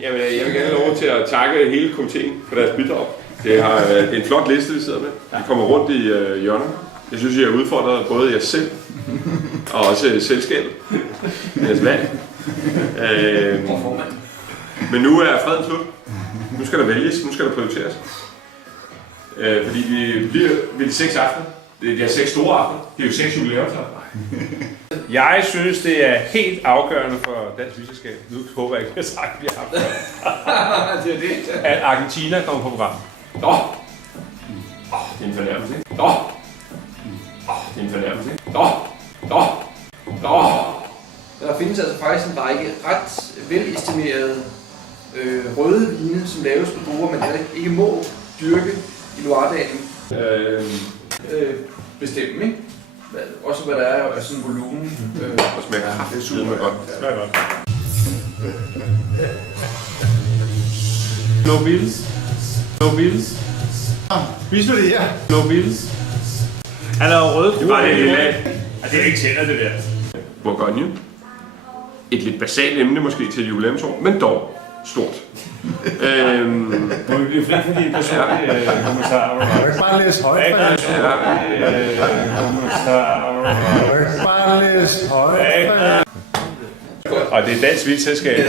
Jamen, jeg vil gerne have lov til at takke hele komiteen for deres bidrag. Det er en flot liste, vi sidder med. Vi kommer rundt i hjørnet. Jeg synes, I har udfordret både jer selv og også selskabet. Jeres valg. Men nu er freden slut. Nu skal der vælges, nu skal der prioriteres. Fordi vi bliver ved de 6 aftener. Det er 6 store aftener. Det er jo 6 jubilæumsaftener. Jeg synes, det er helt afgørende for dansk viserskab. Nu håber jeg ikke, at sagt, vi har haft det. At Argentina kommer på programmet. Det er en fornærmelse, ikke? Det er en fornærmelse, ikke? Der findes altså faktisk en række ret velestimerede røde vine, som laves på druer, man ikke må dyrke i Loiredalen. Bestemme, ikke? Også hvad der er af sådan en volumen. Og smager kraftigt super godt. Smager godt. No bills. No bills. Vis nu det her. No bills. Han er jo røde. Det var det lille. Det er ikke tænder, det der. Bourgogne. Et lidt basalt emne måske til jubilæumsår, men dog stort. Må vi blive fri for dine personlige kommentarer? Jeg kan ikke bare læse højt. Og det er dansk vildselskab,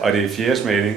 og det er 4. smagning.